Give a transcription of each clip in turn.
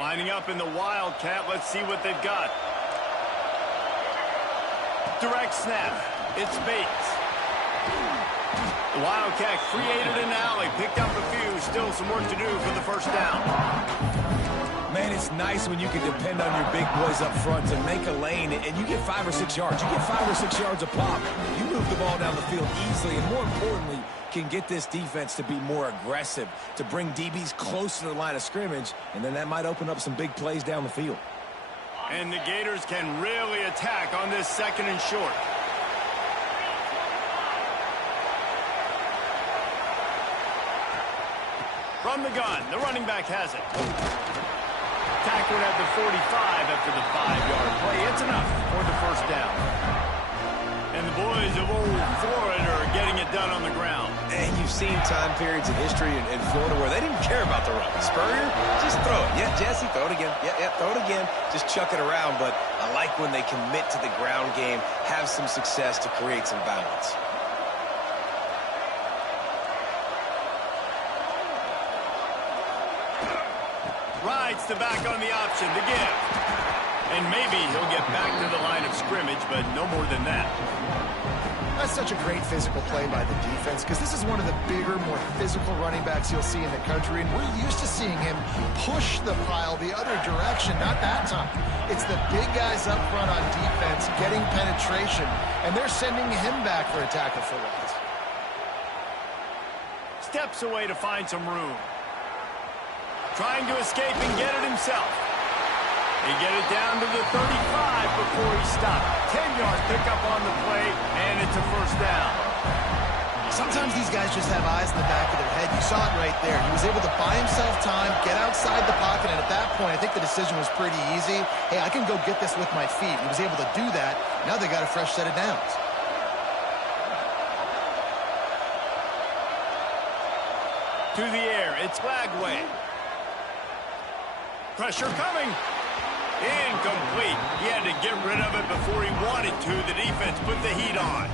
Lining up in the Wildcat. Let's see what they've got. Direct snap. It's Bates. The Wildcat created an alley. Picked up a few. Still some work to do for the first down. Man, it's nice when you can depend on your big boys up front to make a lane, and you get 5 or 6 yards. You get 5 or 6 yards a pop. You move the ball down the field easily, and more importantly, can get this defense to be more aggressive, to bring DBs close to the line of scrimmage, and then that might open up some big plays down the field. And the Gators can really attack on this 2nd and short. From the gun, the running back has it. Tackled at the 45 after the 5-yard play. It's enough for the first down. And the boys of old Florida are getting it done on the ground. And you've seen time periods in history in Florida where they didn't care about the run. Spurrier, just throw it. Yeah, Jesse, throw it again. Yeah, throw it again. Just chuck it around. But I like when they commit to the ground game, have some success to create some balance. Rides the back on the option to give. And maybe he'll get back to the line of scrimmage, but no more than that. That's such a great physical play by the defense because this is one of the bigger, more physical running backs you'll see in the country, and we're used to seeing him push the pile the other direction. Not that time. It's the big guys up front on defense getting penetration, and they're sending him back for a tackle for loss. Steps away to find some room. Trying to escape and get it himself. He get it down to the 35 before he stopped. 10-yard pickup on the play, and it's a first down. Sometimes these guys just have eyes in the back of their head. You saw it right there. He was able to buy himself time, get outside the pocket, and at that point, I think the decision was pretty easy. Hey, I can go get this with my feet. He was able to do that. Now they got a fresh set of downs. To the air, it's Flagway. Pressure coming. Incomplete. He had to get rid of it before he wanted to. The defense put the heat on.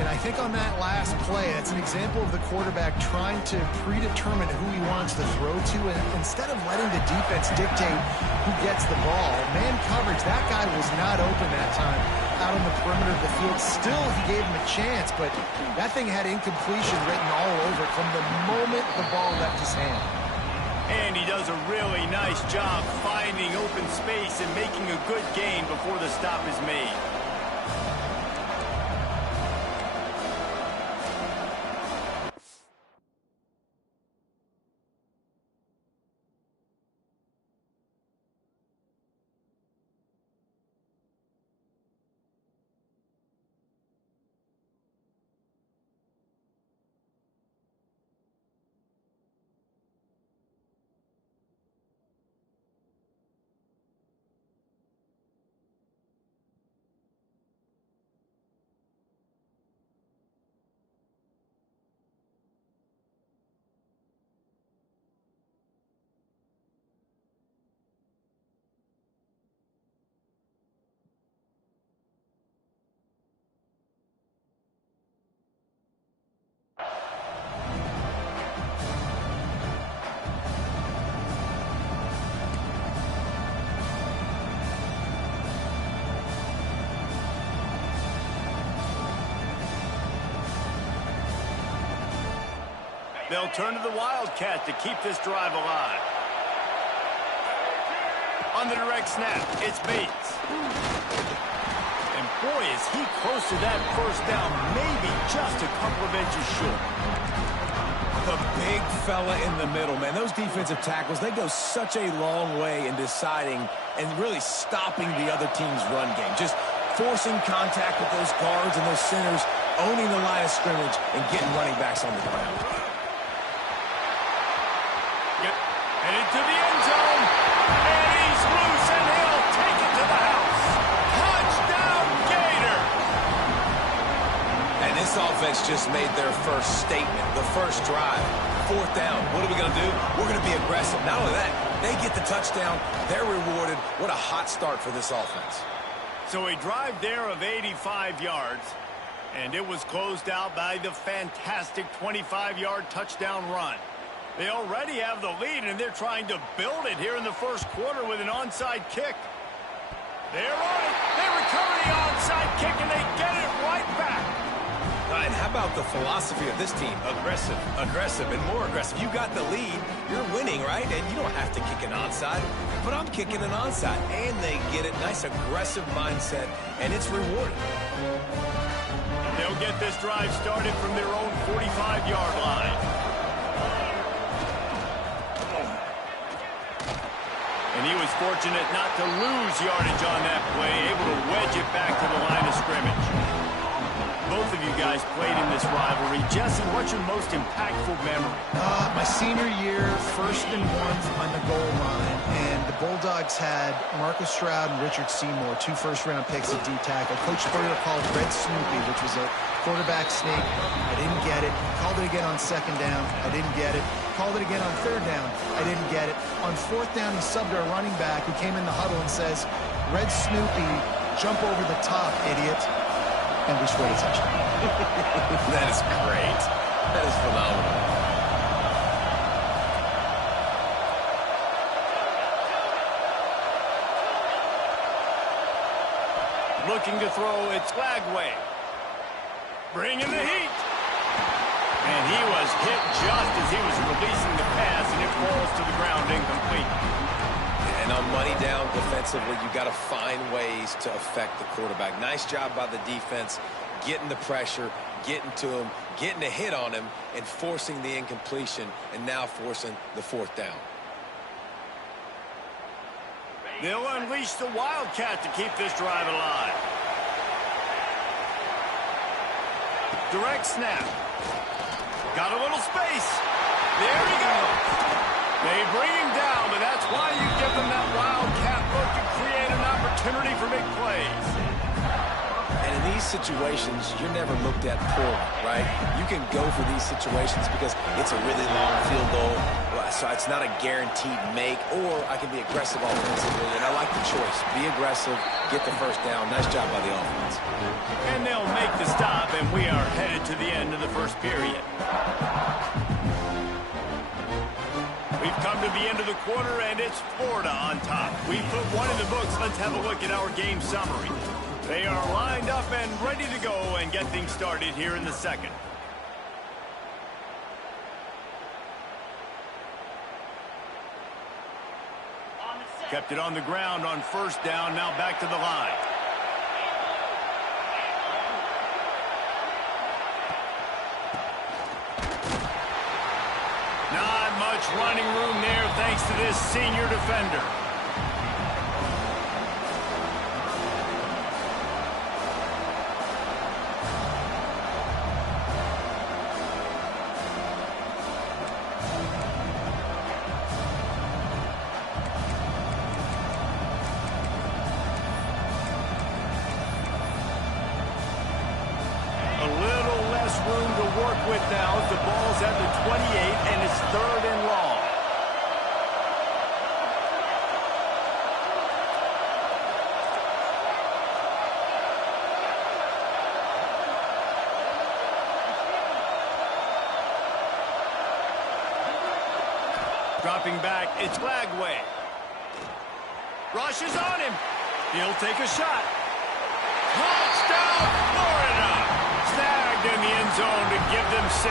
And I think on that last play, that's an example of the quarterback trying to predetermine who he wants to throw to, and instead of letting the defense dictate who gets the ball. Man coverage, that guy was not open that time out on the perimeter of the field. Still, he gave him a chance, but that thing had incompletion written all over it from the moment the ball left his hand. And he does a really nice job finding open space and making a good gain before the stop is made. They'll turn to the Wildcat to keep this drive alive. On the direct snap, it's Bates. And boy, is he close to that first down, maybe just a couple of inches short. The big fella in the middle, man. Those defensive tackles, they go such a long way in deciding and really stopping the other team's run game. Just forcing contact with those guards and those centers, owning the line of scrimmage, and getting running backs on the ground. Headed to the end zone, and he's loose, and he'll take it to the house. Touchdown, Gator! And this offense just made their first statement, the first drive. 4th down. What are we going to do? We're going to be aggressive. Not only that, they get the touchdown. They're rewarded. What a hot start for this offense. So a drive there of 85 yards, and it was closed out by the fantastic 25-yard touchdown run. They already have the lead, and they're trying to build it here in the first quarter with an onside kick. They're on it. They recover the onside kick, and they get it right back. And how about the philosophy of this team? Aggressive, aggressive, and more aggressive. You got the lead. You're winning, right? And you don't have to kick an onside. But I'm kicking an onside. And they get it. Nice aggressive mindset, and it's rewarded. They'll get this drive started from their own 45-yard line. And he was fortunate not to lose yardage on that play, able to wedge it back to the line of scrimmage. Both of you guys played in this rivalry. Jesse, what's your most impactful memory? My senior year, 1st and 1 on the goal line, and the Bulldogs had Marko and Richard Seymour, 2 first-round picks at D-tackle. Coach Spurrier called Red Snoopy, which was a quarterback sneak. I didn't get it. Called it again on 2nd down. I didn't get it. Called it again on 3rd down. I didn't get it. On 4th down, he subbed our running back who came in the huddle and says, Red Snoopy, jump over the top, idiot. And we scored a touchdown. That is great. That is phenomenal. Looking to throw, it's Flagway. Bringing the heat. And he was hit just as he was releasing the pass, and it falls to the ground incomplete. And on money down defensively, you got to find ways to affect the quarterback. Nice job by the defense, getting the pressure, getting to him, getting a hit on him, and forcing the incompletion, and now forcing the 4th down. They'll unleash the Wildcat to keep this drive alive. Direct snap. Got a little space. There he goes. They bring him down, but that's why you give them that Wildcat look to create an opportunity for big plays. And in these situations, you're never looked at poorly, right? You can go for these situations because it's a really long field goal, so it's not a guaranteed make, or I can be aggressive offensively, and I like the choice. Be aggressive, get the 1st down. Nice job by the offense. And they'll make the stop, and we are headed to the end of the first period. We've come to the end of the quarter, and it's Florida on top. We put one in the books. Let's have a look at our game summary. They are lined up and ready to go and get things started here in the second. Kept it on the ground on 1st down, now back to the line. Not much running room there thanks to this senior defender. With now as the ball's at the 28 and it's 3rd and long. Dropping back, it's Flagway. Rushes on him. He'll take a shot. Touchdown, Florida! Snagged in the end zone to give them 6.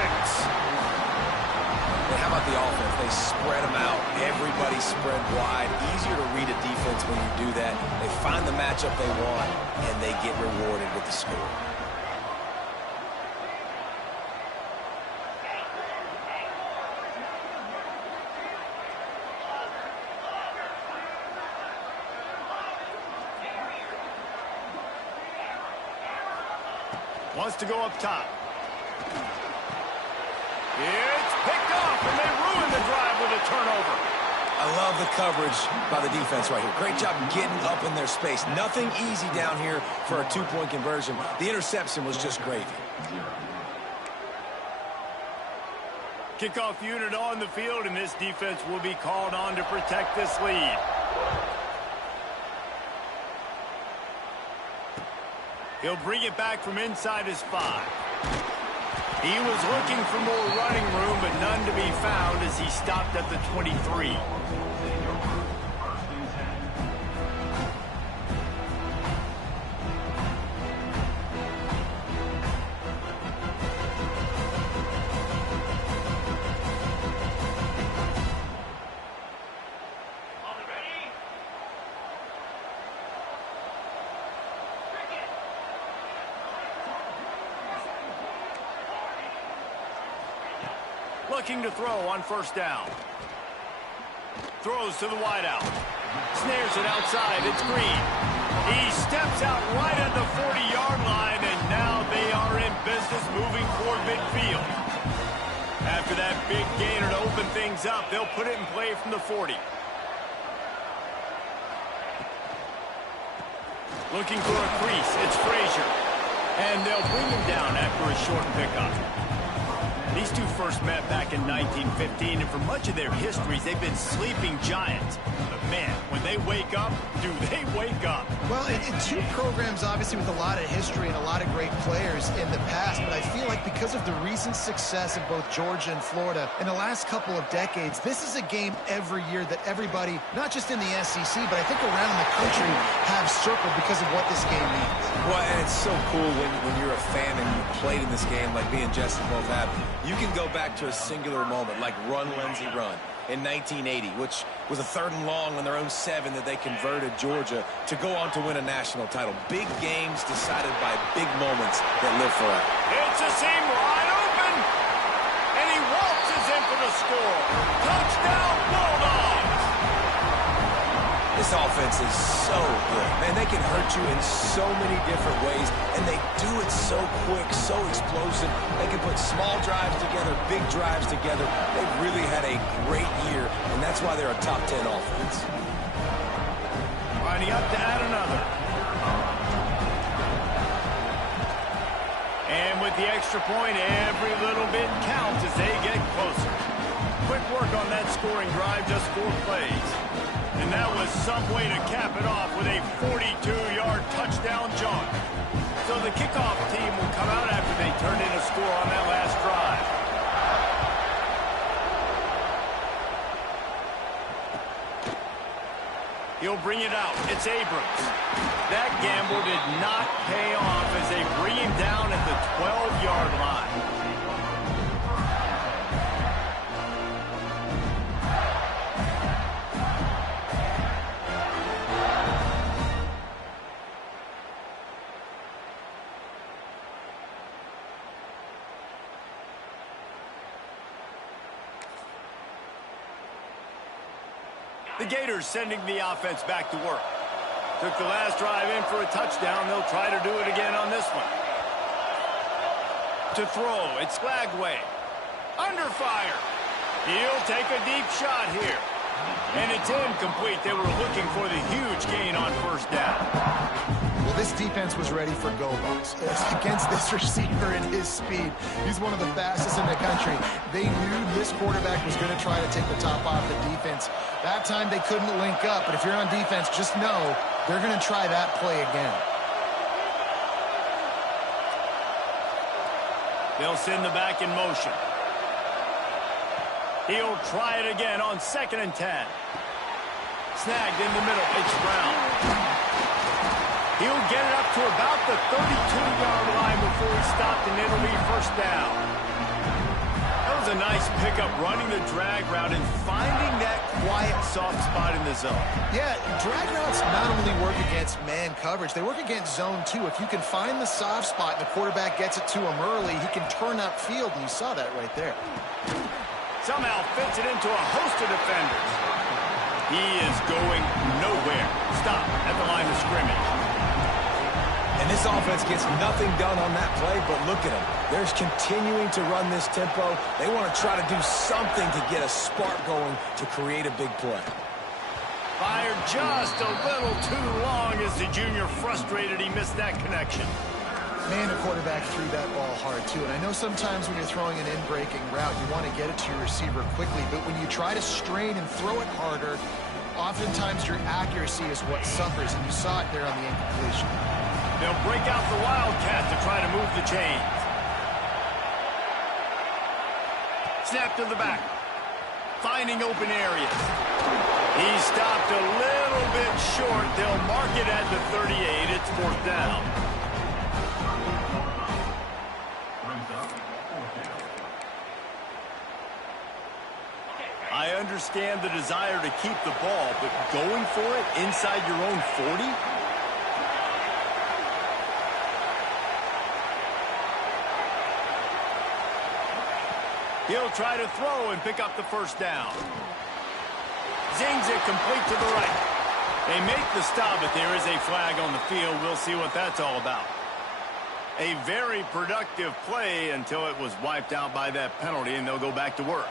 But how about the offense? They spread them out. Everybody spread wide. Easier to read a defense when you do that. They find the matchup they want, and they get rewarded with the score. Wants to go up top. It's picked off, and they ruin the drive with a turnover. I love the coverage by the defense right here. Great job getting up in their space. Nothing easy down here for a 2-point conversion. The interception was just gravy. Kickoff unit on the field, and this defense will be called on to protect this lead. He'll bring it back from inside his 5. He was looking for more running room, but none to be found as he stopped at the 23. Looking to throw on first down. Throws to the wideout. Snares it outside. It's Green. He steps out right at the 40-yard line, and now they are in business moving toward midfield. After that big gainer to open things up, they'll put it in play from the 40. Looking for a crease. It's Frazier. And they'll bring him down after a short pickup. These two first met back in 1915, and for much of their histories, they've been sleeping giants. But man, when they wake up, do they wake up? Well, in two programs, obviously, with a lot of history and a lot of great players in the past, but I feel like because of the recent success of both Georgia and Florida in the last couple of decades, this is a game every year that everybody, not just in the SEC, but I think around the country, have circled because of what this game means. Well, and it's so cool when you're a fan and you played in this game like me and Jesse both have. You can go back to a singular moment like Run, Lindsey, Run in 1980, which was a 3rd and long on their own 7 that they converted Georgia to go on to win a national title. Big games decided by big moments that live forever. It's a seam wide open, and he waltzes in for the score. Touchdown, Bulldogs! This offense is so good. Man, they can hurt you in so many different ways, and they do it so quick, so explosive. They can put small drives together, big drives together. They've really had a great year, and that's why they're a top 10 offense. Lining up to add another. And with the extra point, every little bit counts as they get closer. Quick work on that scoring drive, just 4 plays. And that was some way to cap it off with a 42-yard touchdown jaunt. So the kickoff team will come out after they turn in a score on that last drive. He'll bring it out. It's Abrams. That gamble did not pay off as they bring him down at the 12-yard line. The Gators sending the offense back to work. Took the last drive in for a touchdown. They'll try to do it again on this one. To throw, it's Skagway. Under fire. He'll take a deep shot here. And it's incomplete. They were looking for the huge gain on first down. Well, this defense was ready for go balls against this receiver and his speed. He's one of the fastest in the country. They knew this quarterback was going to try to take the top off the defense. That time they couldn't link up, but if you're on defense, just know they're going to try that play again. They'll send the back in motion. He'll try it again on 2nd and 10. Snagged in the middle. It's Brown. He'll get it up to about the 32-yard line before he stopped, and it'll be first down. That was a nice pickup, running the drag route and finding that quiet, soft spot in the zone. Yeah, drag routes not only work against man coverage, they work against zone too. If you can find the soft spot and the quarterback gets it to him early, he can turn upfield, and you saw that right there. Somehow fits it into a host of defenders. He is going nowhere. Stop at the line of scrimmage. And this offense gets nothing done on that play, but look at them. They're continuing to run this tempo. They want to try to do something to get a spark going to create a big play. Fired just a little too long as the junior frustrated he missed that connection. Man, the quarterback threw that ball hard, too. And I know sometimes when you're throwing an in-breaking route, you want to get it to your receiver quickly. But when you try to strain and throw it harder, oftentimes your accuracy is what suffers. And you saw it there on the incompletion. They'll break out the Wildcat to try to move the chains. Snap to the back. Finding open areas. He stopped a little bit short. They'll mark it at the 38. It's 4th down. I understand the desire to keep the ball, but going for it inside your own 40? He'll try to throw and pick up the 1st down. Zings it complete to the right. They make the stop, but there is a flag on the field. We'll see what that's all about. A very productive play until it was wiped out by that penalty, and they'll go back to work.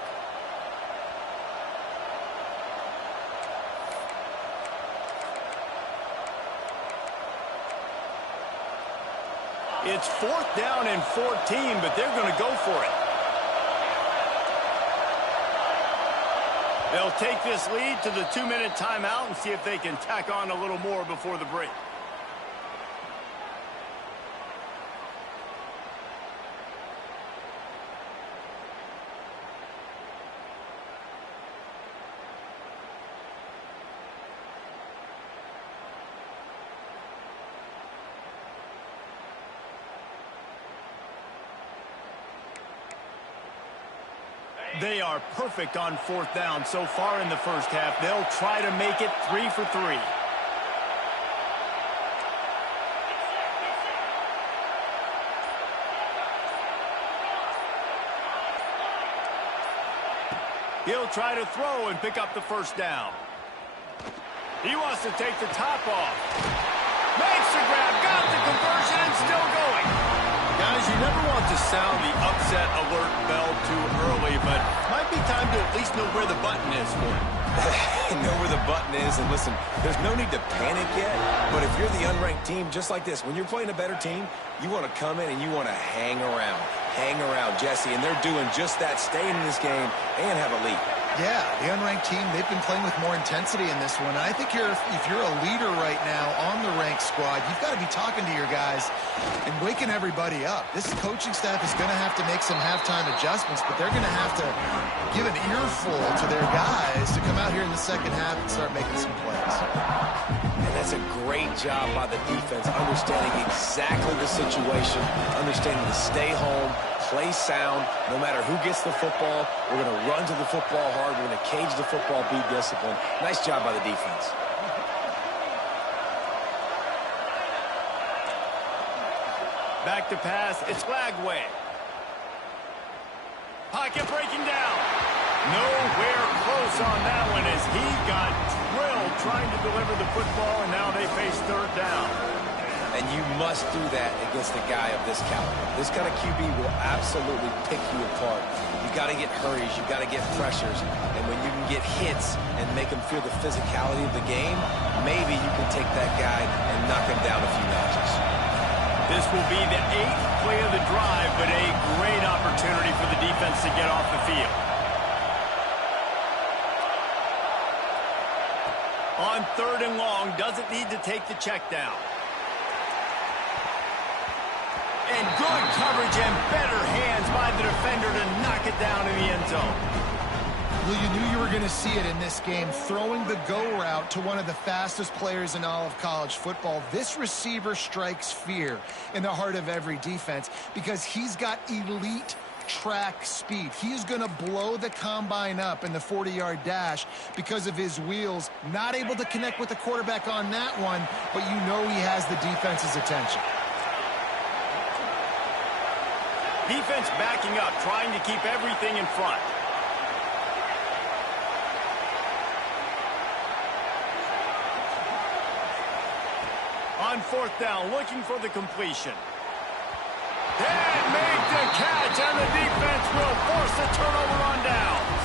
It's 4th down and 14, but they're going to go for it. They'll take this lead to the 2-minute timeout and see if they can tack on a little more before the break. They are perfect on 4th down so far in the first half. They'll try to make it 3 for 3. He'll try to throw and pick up the 1st down. He wants to take the top off. Makes the grab, got the conversion, and still going. Guys, you never want to sound the upset alert bell too early, but might be time to at least know where the button is for it. Know where the button is, and listen, there's no need to panic yet, but if you're the unranked team, just like this, when you're playing a better team, you want to come in and you want to hang around, Jesse, and they're doing just that, staying in this game and have a lead. Yeah, the unranked team, they've been playing with more intensity in this one. And I think if you're a leader right now on the ranked squad, you've got to be talking to your guys and waking everybody up. This coaching staff is going to have to make some halftime adjustments, but they're going to have to give an earful to their guys to come out here in the second half and start making some plays. And that's a great job by the defense, understanding exactly the situation, understanding to stay home, play sound, no matter who gets the football. We're going to run to the football hard. We're going to cage the football, be disciplined. Nice job by the defense. Back to pass. It's Lagway. Pocket breaking down. Nowhere close on that one as he got drilled trying to deliver the football, and now they face 3rd down. And you must do that against a guy of this caliber. This kind of QB will absolutely pick you apart. You got to get hurries, you got to get pressures, and when you can get hits and make him feel the physicality of the game, maybe you can take that guy and knock him down a few notches. This will be the 8th play of the drive, but a great opportunity for the defense to get off the field. On 3rd and long, doesn't need to take the check down. And good coverage and better hands by the defender to knock it down in the end zone. Well, you knew you were going to see it in this game, throwing the go route to one of the fastest players in all of college football. This receiver strikes fear in the heart of every defense because he's got elite track speed. He's going to blow the combine up in the 40-yard dash because of his wheels. Not able to connect with the quarterback on that one, but you know he has the defense's attention. Defense backing up, trying to keep everything in front. On 4th down, looking for the completion. And make the catch, and the defense will force the turnover on downs.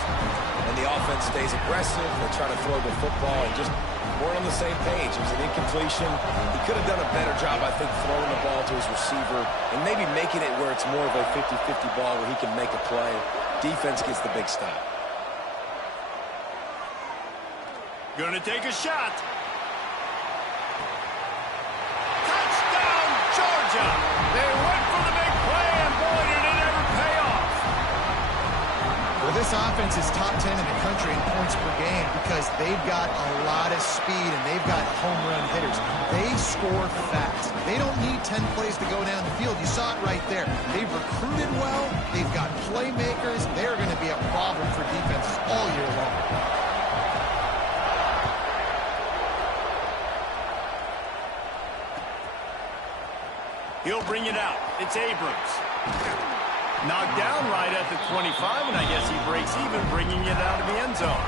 And the offense stays aggressive. They try to throw the football and just weren't on the same page. It was an incompletion. He could have done a better job, I think, throwing the ball to his receiver and maybe making it where it's more of a 50-50 ball where he can make a play. Defense gets the big stop. Gonna take a shot. Touchdown, Georgia! They went for the big play, and boy, did it ever pay off. Well, This offense is top 10 in the country in points per game because they've got a lot of speed and they've got home run hitters. They score fast. They don't need 10 plays to go down the field. You saw it right there. They've recruited well. They've got playmakers. They're going to be a problem for defenses all year long. He'll bring it out. It's Abrams. Knocked down right at the 25, and I guess he breaks even, bringing it out of the end zone.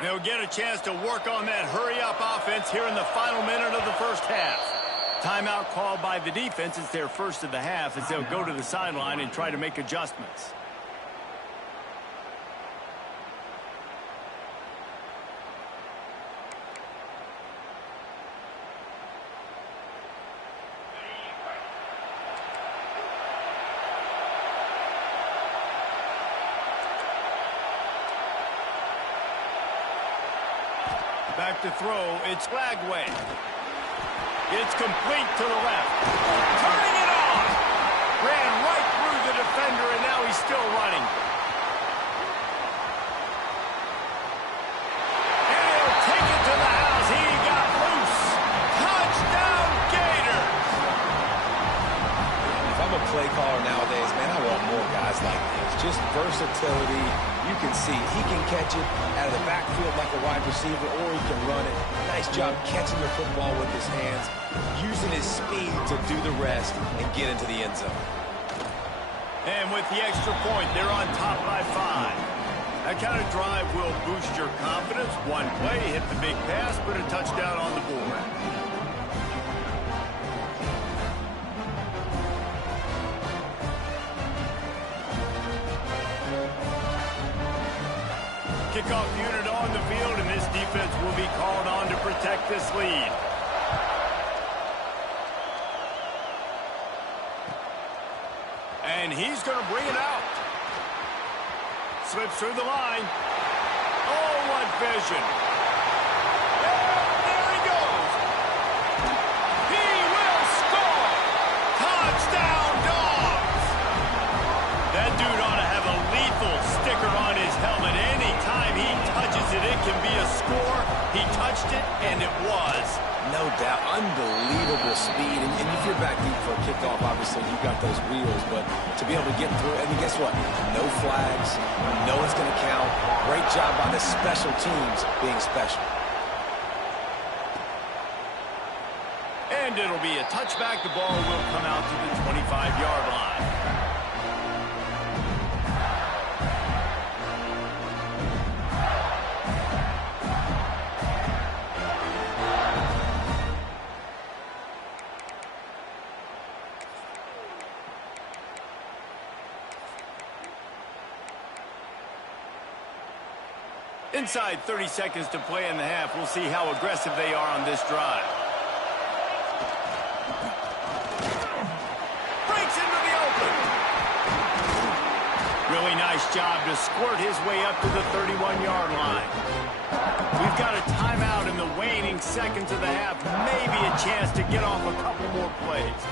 They'll get a chance to work on that hurry-up offense here in the final minute of the first half. Timeout called by the defense. It's their first of the half as they'll go to the sideline and try to make adjustments. Back to throw. It's Flagway. It's complete to the left. Turning it on. Ran right through the defender, and now he's still running. And he'll take it to the house. He got loose. Touchdown, Gators. If I'm a play caller nowadays, man, I want more guys like this. Just versatility. You can see he can catch it out of the backfield like a wide receiver, or he can run it. Nice job catching the football with his hands, using his speed to do the rest and get into the end zone. And with the extra point, they're on top by 5. That kind of drive will boost your confidence. One play, hit the big pass, put a touchdown on the board. Kickoff unit on the field, and this defense will be called on to protect this lead. And he's going to bring it out. Slips through the line. Oh, what vision. And there he goes. He will score. Touchdown, Dogs. That dude ought to have a lethal sticker on his helmet. Anytime he touches it, it can be a score. He touched it, and it was. No doubt. Unbelievable speed. And if you're back deep for a kickoff, obviously you've got those wheels. But to be able to get through, I mean, guess what? No flags. No one's going to count. Great job by the special teams being special. And it'll be a touchback. The ball will come out to the 25-yard line. Inside 30 seconds to play in the half. We'll see how aggressive they are on this drive. Breaks into the open. Really nice job to squirt his way up to the 31-yard line. We've got a timeout in the waning seconds of the half. Maybe a chance to get off a couple more plays.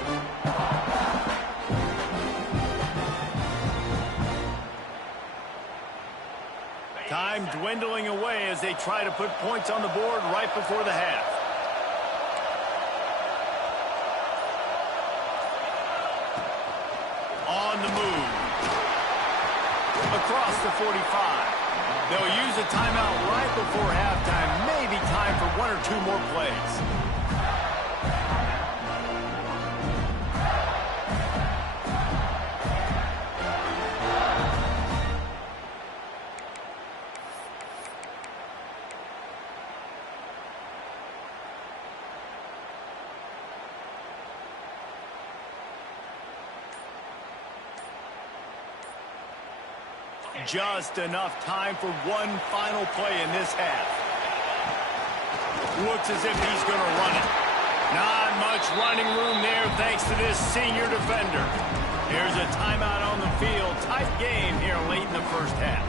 Time dwindling away as they try to put points on the board right before the half. On the move. Across the 45. They'll use a timeout right before halftime. Maybe time for one or two more plays. Just enough time for one final play in this half. Looks as if he's going to run it. Not much running room there thanks to this senior defender. Here's a timeout on the field. Tight game here late in the first half.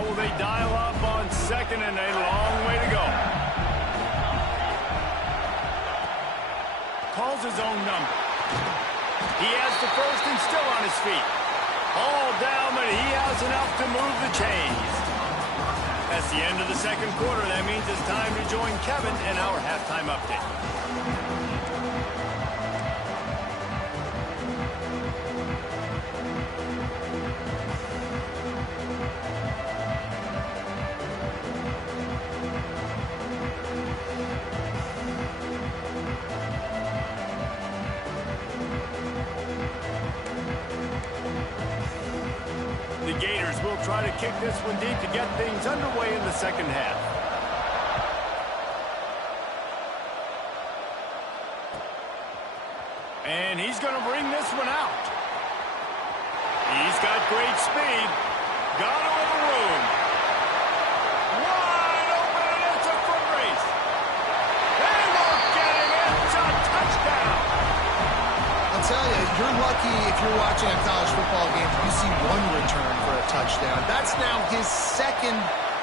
How will they dial up on second and a long way to go? Calls his own number. He has the first and still on his feet. All down, but he has enough to move the chains. That's the end of the second quarter. That means it's time to join Kevin in our halftime update. The Gators will try to kick this one deep to get things underway in the second half. And he's going to bring this one out. He's got great speed. Got a little room. Wide open, and it's a foot race. They won't get him. It's a touchdown. I'll tell you, you're lucky if you're watching a college football game, you see one return for a touchdown. That's now his second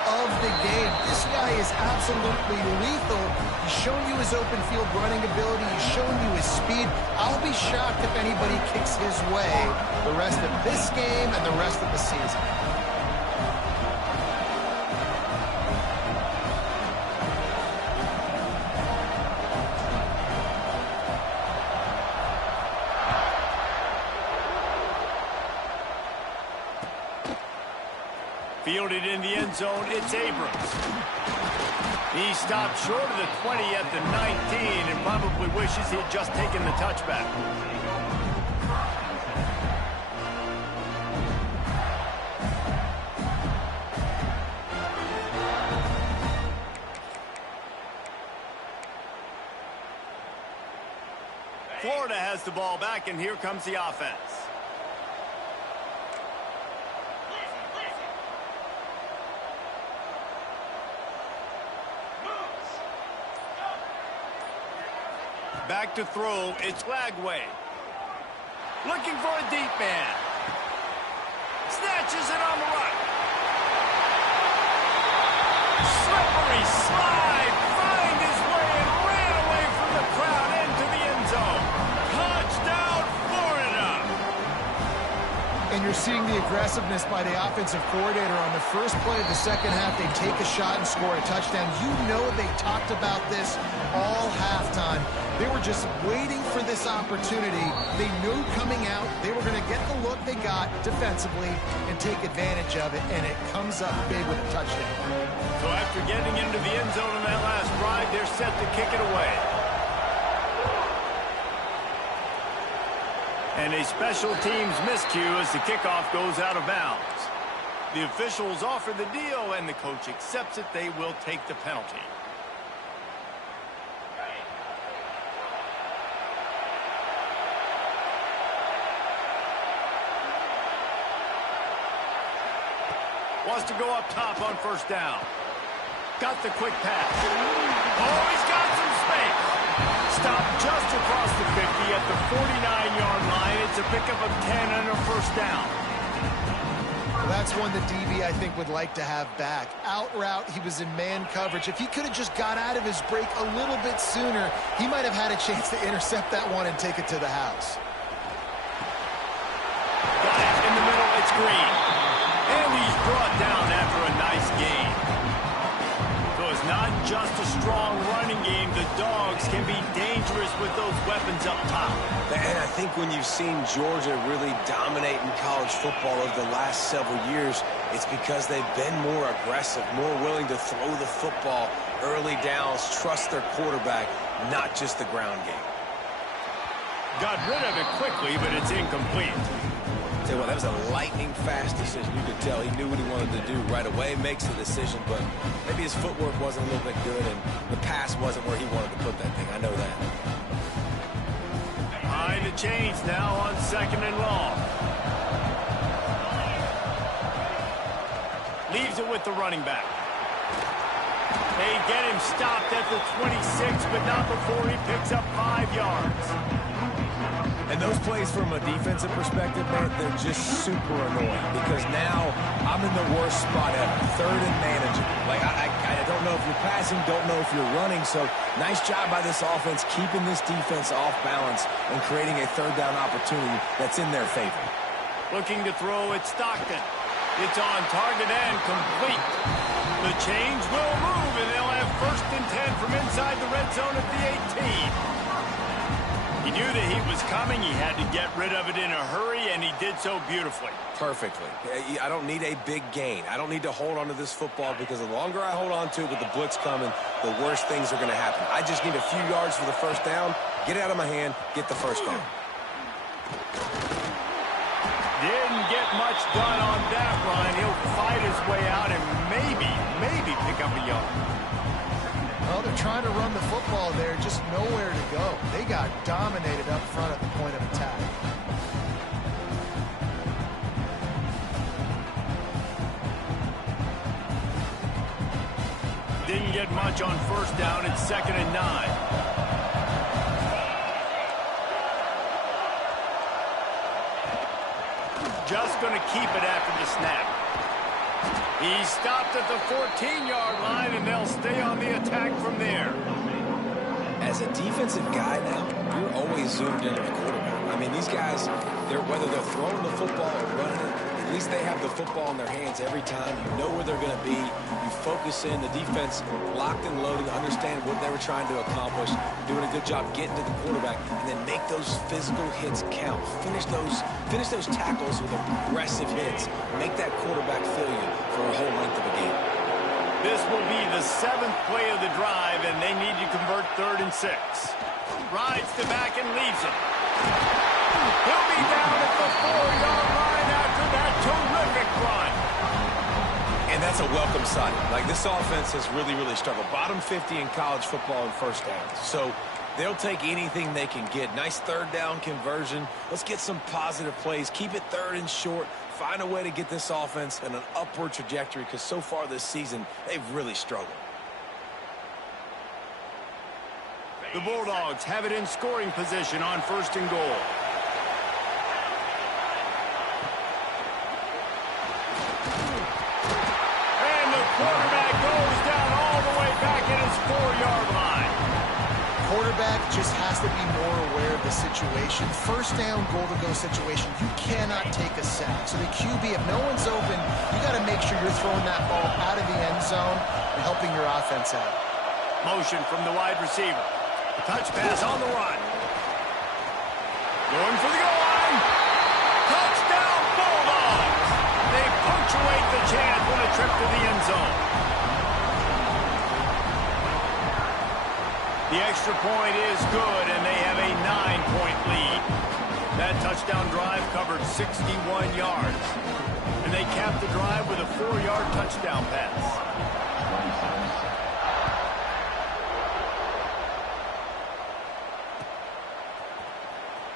of the game. This guy is absolutely lethal. He's shown you his open field running ability. He's shown you his speed. I'll be shocked if anybody kicks his way the rest of this game and the rest of the season. Fielded in the end zone, it's Abrams. He stopped short of the 20 at the 19 and probably wishes he had just taken the touchback. Florida has the ball back, and here comes the offense. Back to throw, it's Lagway. Looking for a deep man. Snatches it on the run. Slippery slide, find his way and ran away from the crowd into the end zone. Touchdown, Florida. And you're seeing the aggressiveness by the offensive coordinator on the first play of the second half. They take a shot and score a touchdown. You know they talked about this all halftime. They were just waiting for this opportunity. They knew coming out they were going to get the look they got defensively and take advantage of it, and it comes up big with a touchdown. So after getting into the end zone on that last drive, they're set to kick it away. And a special teams miscue as the kickoff goes out of bounds. The officials offer the deal, and the coach accepts it. They will take the penalty. Wants to go up top on first down. Got the quick pass. Oh, he's got some space. Stopped just across the 50 at the 49-yard line. It's a pickup of 10 and a first down. Well, that's one that DB, I think, would like to have back. Out route, he was in man coverage. If he could have just got out of his break a little bit sooner, he might have had a chance to intercept that one and take it to the house. Got it in the middle. It's Green. And he's brought down after a nice game. So it's not just a strong running game. The Dogs can be dangerous with those weapons up top. And I think when you've seen Georgia really dominate in college football over the last several years, it's because they've been more aggressive, more willing to throw the football early downs, trust their quarterback, not just the ground game. Got rid of it quickly, but it's incomplete. Tell you what, that was a lightning-fast decision. You could tell he knew what he wanted to do right away, makes the decision, but maybe his footwork wasn't a little bit good, and the pass wasn't where he wanted to put that thing. I know that. Behind the chains now on second and long. Leaves it with the running back. They get him stopped at the 26, but not before he picks up 5 yards. And those plays from a defensive perspective, man, they're just super annoying because now I'm in the worst spot ever, third and manageable. Like, I don't know if you're passing, don't know if you're running, so nice job by this offense keeping this defense off balance and creating a third down opportunity that's in their favor. Looking to throw at Stockton. It's on target and complete. The chains will move, and they'll have 1st and 10 from inside the red zone at the 18. He knew the heat was coming. He had to get rid of it in a hurry, and he did so beautifully. Perfectly. I don't need a big gain. I don't need to hold on to this football because the longer I hold on to it with the blitz coming, the worse things are going to happen. I just need a few yards for the first down, get it out of my hand, get the first down. Didn't get much done on that run. He'll fight his way out and maybe pick up a yard. Well, they're trying to run the football there, just nowhere to go. They got dominated up front at the point of attack. Didn't get much on 1st down. It's 2nd and 9. Just going to keep it after the snap. He stopped at the 14-yard line, and they'll stay on the attack from there. As a defensive guy now, you're always zoomed into the quarterback. I mean, these guys, whether they're throwing the football or running it, at least they have the football in their hands every time. You know where they're going to be. You focus in. The defense locked and loaded, understand what they were trying to accomplish, doing a good job getting to the quarterback, and then make those physical hits count. Finish those tackles with aggressive hits. Make that quarterback feel you for a whole length of a game. This will be the 7th play of the drive, and they need to convert 3rd and 6. Rides the back and leaves it. He'll be down at the 4-yard line after that terrific run. And that's a welcome sight. Like, this offense has really struggled. Bottom 50 in college football in first downs. So they'll take anything they can get. Nice 3rd down conversion. Let's get some positive plays. Keep it 3rd and short. Find a way to get this offense in an upward trajectory because so far this season, they've really struggled. The Bulldogs have it in scoring position on 1st and goal. And the quarterback goes down all the way back at his 4-yard line. Quarterback just has to be more aware of the situation. 1st down, goal-to-go situation, you cannot take a sack. So the QB, if no one's open, you got to make sure you're throwing that ball out of the end zone and helping your offense out. Motion from the wide receiver. Touch pass on the run. Going for the goal line. Touchdown, Bulldogs. They punctuate the chance with a trip to the end zone. The extra point is good, and they have a 9-point lead. That touchdown drive covered 61 yards. And they capped the drive with a 4-yard touchdown pass.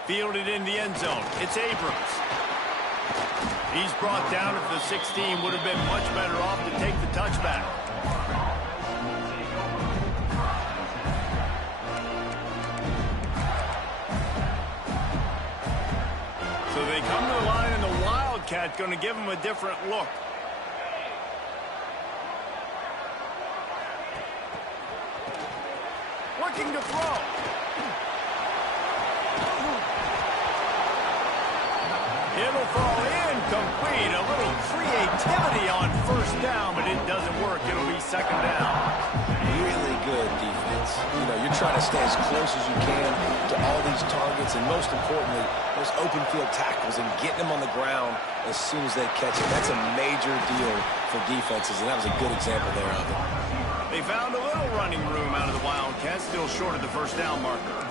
Fielded in the end zone. It's Abrams. He's brought down at the 16. Would have been much better off to take the touchback. So they come to the line, and the Wildcat's going to give them a different look. Looking to throw. It'll fall incomplete. A little creativity on 1st down, but it doesn't work. It'll be 2nd down. Really good defense. You know, you're trying to stay as close as you can to all these targets, and most importantly, those open field tackles and getting them on the ground as soon as they catch it. That's a major deal for defenses, and that was a good example there of it. They found a little running room out of the Wildcats, still short of the 1st down marker.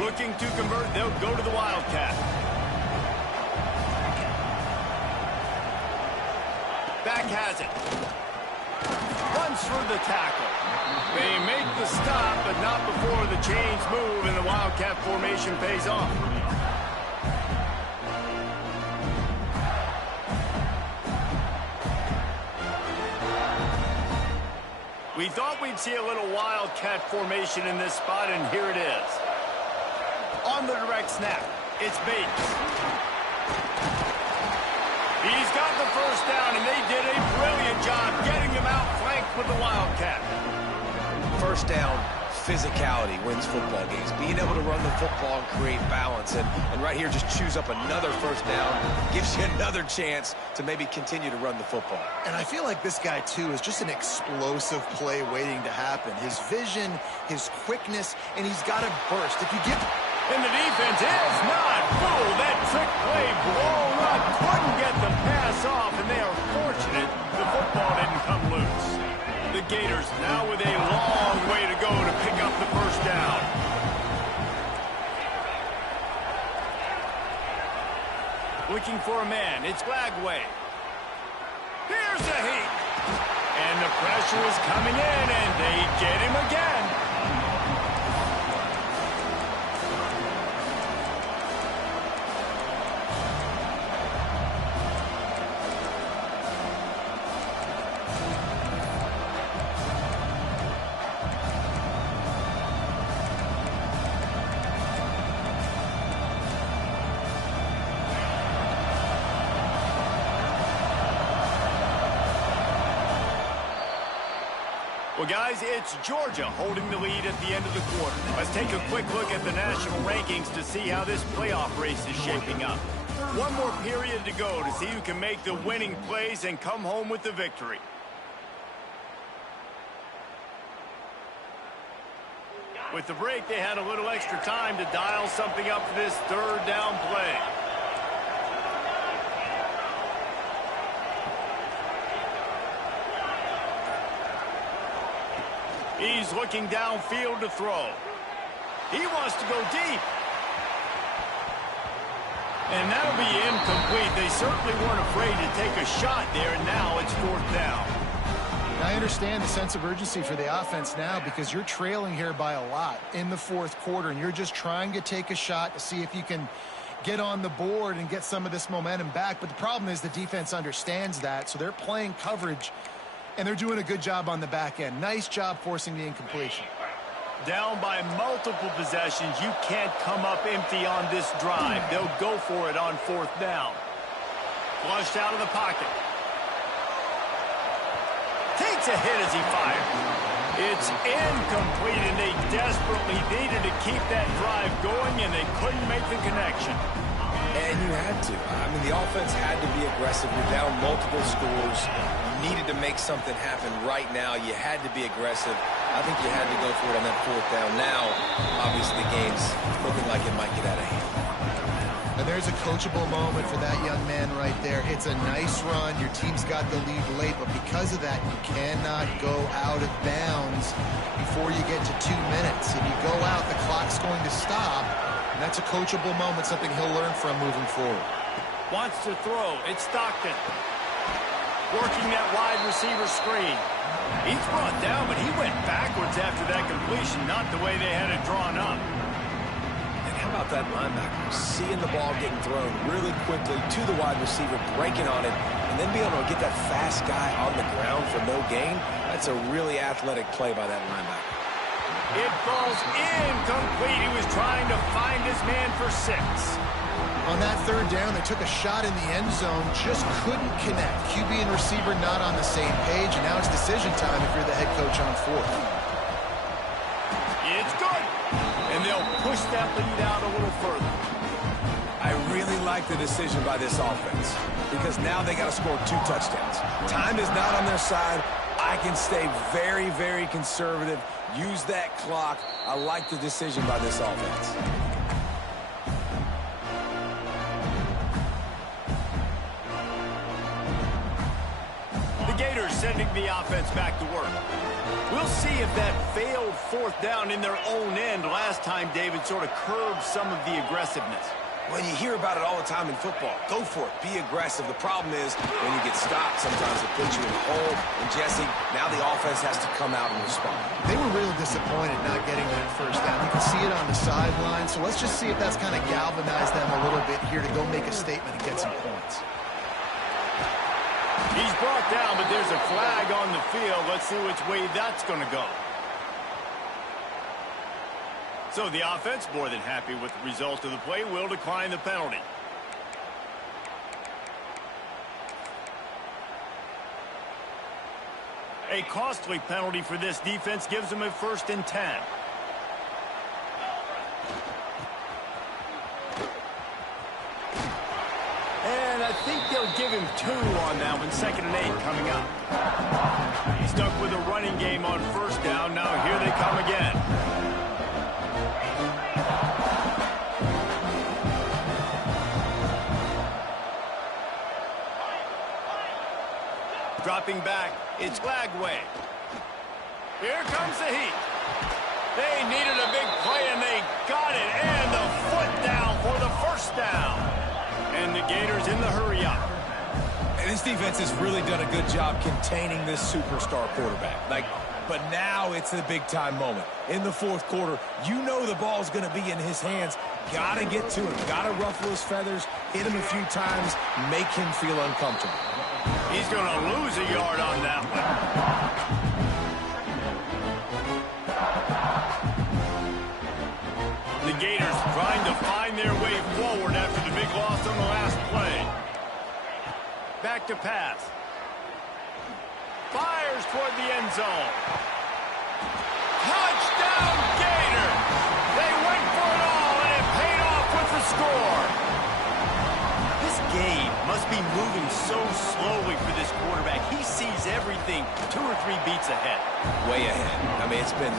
Looking to convert, they'll go to the Wildcat. Back has it. Runs through the tackle. They make the stop, but not before the chains move and the Wildcat formation pays off. We We thought we'd see a little wildcat formation in this spot, and here it is. On the direct snap, it's Bates. He's got the first down, and they did a brilliant job getting him out flanked with the wildcat. First down, physicality wins football games. Being able to run the football and create balance. And right here, just choose up another first down. Gives you another chance to maybe continue to run the football. And I feel like this guy, too, is just an explosive play waiting to happen. His vision, his quickness, and he's got to burst. If you give... And the defense is not fooled. That trick play blown up. Couldn't get the pass off, and they are fortunate the football didn't come loose. The Gators now with a long way to go to pick up the first down. Looking for a man. It's Lagway. Here's the heat. And the pressure is coming in, and they get him again. Well, guys, it's Georgia holding the lead at the end of the quarter. Let's take a quick look at the national rankings to see how this playoff race is shaping up. One more period to go to see who can make the winning plays and come home with the victory. With the break, they had a little extra time to dial something up for this third down play. He's looking downfield to throw. He wants to go deep. And that'll be incomplete. They certainly weren't afraid to take a shot there, and now it's fourth down. I understand the sense of urgency for the offense now because you're trailing here by a lot in the fourth quarter, and you're just trying to take a shot to see if you can get on the board and get some of this momentum back. But the problem is the defense understands that, so they're playing coverage, and they're doing a good job on the back end. Nice job forcing the incompletion. Down by multiple possessions, you can't come up empty on this drive. They'll go for it on fourth down. Flushed out of the pocket. Takes a hit as he fires. It's incomplete, and they desperately needed to keep that drive going, and they couldn't make the connection. And you had to. I mean, the offense had to be aggressive. You're down multiple scores. You needed to make something happen right now. You had to be aggressive. I think you had to go for it on that fourth down. Now, obviously, the game's looking like it might get out of hand. And there's a coachable moment for that young man right there. It's a nice run. Your team's got the lead late, but because of that, you cannot go out of bounds before you get to 2 minutes. If you go out, the clock's going to stop. And that's a coachable moment, something he'll learn from moving forward. Wants to throw. It's Stockton. Working that wide receiver screen. He's brought down, but he went backwards after that completion, not the way they had it drawn up. And how about that linebacker? Seeing the ball getting thrown really quickly to the wide receiver, breaking on it, and then being able to get that fast guy on the ground for no gain. That's a really athletic play by that linebacker. It falls incomplete. He was trying to find his man for 6. On that third down, they took a shot in the end zone, just couldn't connect. QB and receiver not on the same page, and now it's decision time if you're the head coach on fourth. It's good. And they'll push that lead out a little further. I really like the decision by this offense because now they got to score 2 touchdowns. Time is not on their side. I can stay very, very conservative. Use that clock. I like the decision by this offense. The Gators sending the offense back to work. We'll see if that failed fourth down in their own end last time, David, sort of curbed some of the aggressiveness. Well, you hear about it all the time in football. Go for it. Be aggressive. The problem is when you get stopped, sometimes it puts you in a hole. And, Jesse, now the offense has to come out and respond. They were real disappointed not getting that first down. You can see it on the sideline. So let's just see if that's kind of galvanized them a little bit here to go make a statement and get some points. He's brought down, but there's a flag on the field. Let's see which way that's going to go. So the offense, more than happy with the result of the play, will decline the penalty. A costly penalty for this defense gives them a 1st and 10. And I think they'll give him 2 on that one. 2nd and 8 coming up. He's stuck with a running game on 1st down. Now here they come again. Dropping back, it's Lagway. Here comes the heat. They needed a big play, and they got it. And the foot down for the 1st down. And the Gators in the hurry-up. And this defense has really done a good job containing this superstar quarterback. But now it's the big-time moment. In the 4th quarter, you know the ball's going to be in his hands. Got to get to him. Got to ruffle his feathers, hit him a few times, make him feel uncomfortable. He's going to lose a yard on that one. The Gators trying to find their way forward after the big loss on the last play. Back to pass. Fires toward the end zone. Touchdown Gators! They went for it all, and it paid off with the score. This game must be moving so slowly for this quarterback. He sees everything 2 or 3 beats ahead. Way ahead. I mean, it's been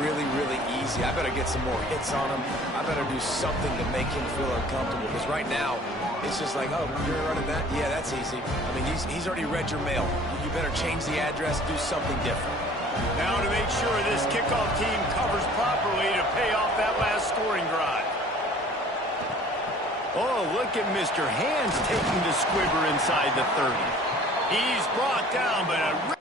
really, really easy. I better get some more hits on him. I better do something to make him feel uncomfortable. Because right now, it's just like, oh, you're running that? Yeah, that's easy. I mean, he's already read your mail. You better change the address, do something different. Now to make sure this kickoff team covers properly to pay off that last scoring drive. Oh, look at Mr. Hands taking the squibber inside the 30. He's brought down, but a...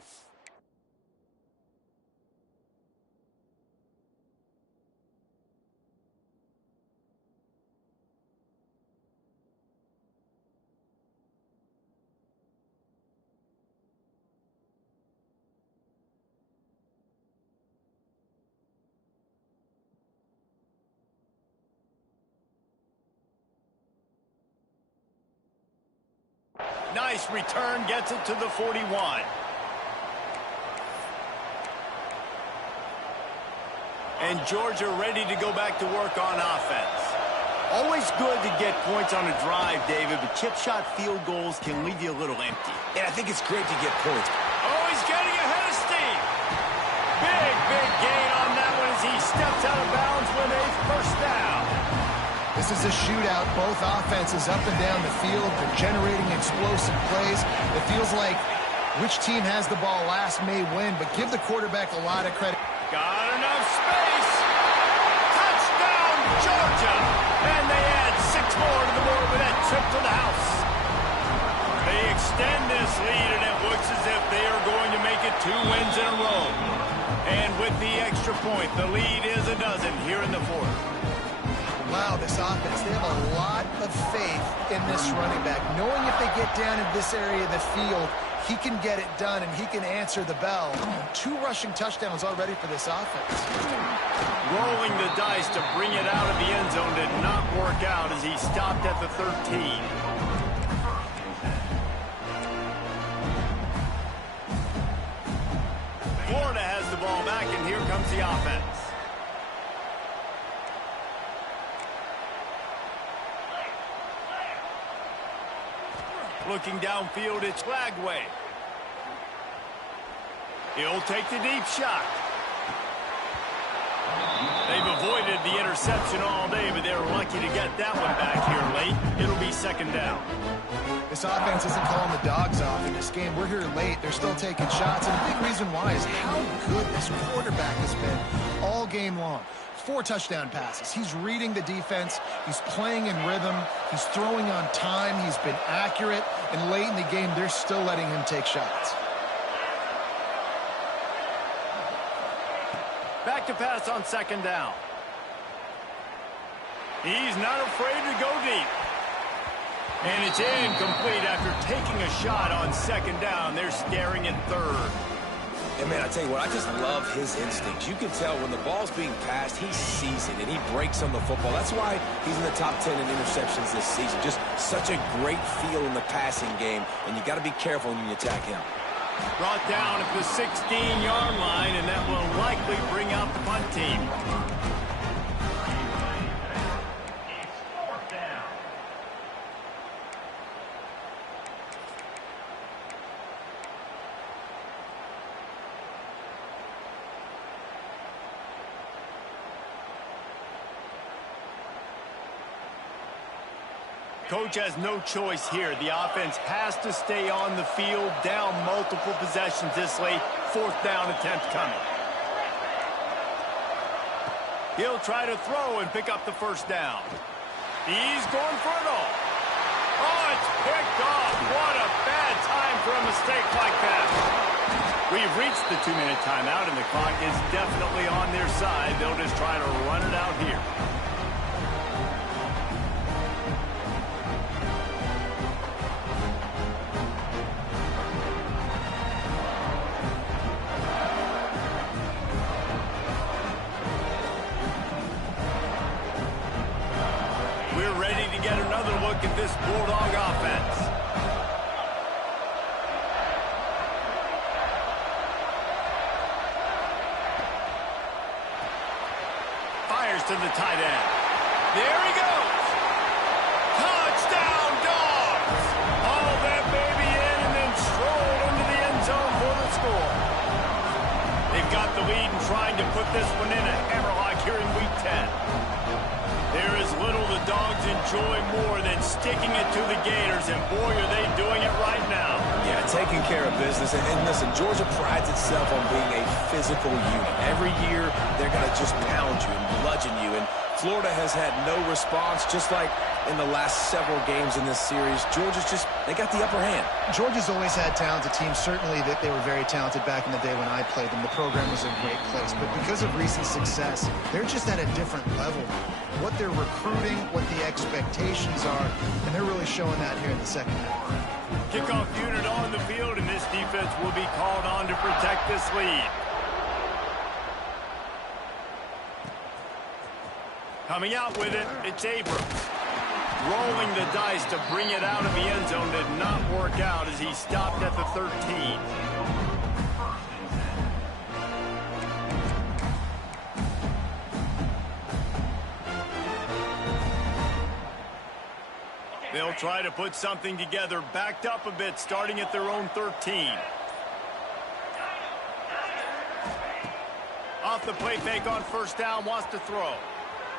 Nice return, gets it to the 41. And Georgia ready to go back to work on offense. Always good to get points on a drive, David, but chip shot field goals can leave you a little empty. And I think it's great to get points. Oh, he's getting ahead of steam. Big gain on that one as he steps out of bounds with a 1st down. This is a shootout. Both offenses up and down the field. They're generating explosive plays. It feels like which team has the ball last may win, but give the quarterback a lot of credit. Got enough space. Touchdown, Georgia. And they add 6 more to the board with that trip to the house. They extend this lead, and it looks as if they are going to make it 2 wins in a row. And with the extra point, the lead is a dozen here in the 4th. Wow, this offense, they have a lot of faith in this running back, knowing if they get down in this area of the field, he can get it done and he can answer the bell. 2 rushing touchdowns already for this offense. Rolling the dice to bring it out of the end zone did not work out as he stopped at the 13. Florida has the ball back, and here comes the offense. Looking downfield, it's Lagway. He'll take the deep shot. They've avoided the interception all day, but they're lucky to get that one back here late. It'll be 2nd down. This offense isn't calling the dogs off in this game. We're here late. They're still taking shots, and a big reason why is how good this quarterback has been all game long. 4 touchdown passes. He's reading the defense. He's playing in rhythm. He's throwing on time. He's been accurate. And late in the game, they're still letting him take shots. Back to pass on 2nd down. He's not afraid to go deep. And it's incomplete after taking a shot on second down. They're staring at third. And, man, I tell you what, I just love his instincts. You can tell when the ball's being passed, he sees it, and he breaks on the football. That's why he's in the top 10 in interceptions this season. Just such a great feel in the passing game, and you got to be careful when you attack him. Brought down at the 16-yard line, and that will likely bring out the punt team. Coach has no choice here. The offense has to stay on the field, down multiple possessions this late. Fourth down attempt coming. He'll try to throw and pick up the first down. He's going for it all. Oh, it's picked off. What a bad time for a mistake like that. We've reached the 2-minute timeout, and the clock is definitely on their side. They'll just try to run it out here. Look at this Bulldog offense. Fires to the tight end. There he goes. Touchdown, Dogs. Haul that baby in and then stroll into the end zone for the score. They've got the lead and trying to put this one in a hammerlock here in Week 10. There is little the Dogs enjoy more than sticking it to the Gators, and boy, are they doing it right now. Yeah, taking care of business. And listen, Georgia prides itself on being a physical unit. Every year, they're going to just pound you and bludgeon you, and Florida has had no response, just like in the last several games in this series. Georgia's just, they got the upper hand. Georgia's always had talented teams. Certainly that they were very talented back in the day when I played them. The program was in a great place. But because of recent success, they're just at a different level. What they're recruiting, what the expectations are, and they're really showing that here in the second half. Kickoff unit on the field, and this defense will be called on to protect this lead. Coming out with it, it's Abrams. Rolling the dice to bring it out of the end zone did not work out as he stopped at the 13. They'll try to put something together, backed up a bit, starting at their own 13. Off the play fake on first down, wants to throw.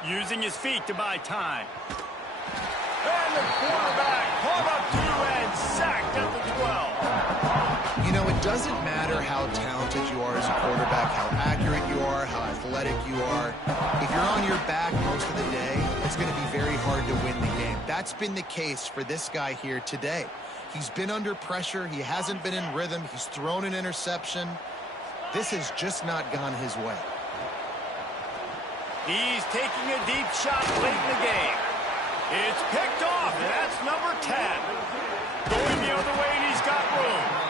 Using his feet to buy time. And the quarterback caught up to and sacked at the 12. You know, it doesn't matter how talented you are as a quarterback, how accurate you are, how athletic you are. If you're on your back most of the day, it's going to be very hard to win the game. That's been the case for this guy here today. He's been under pressure. He hasn't been in rhythm. He's thrown an interception. This has just not gone his way. He's taking a deep shot late in the game. It's picked off, and that's number 10. Going the other way, and he's got room.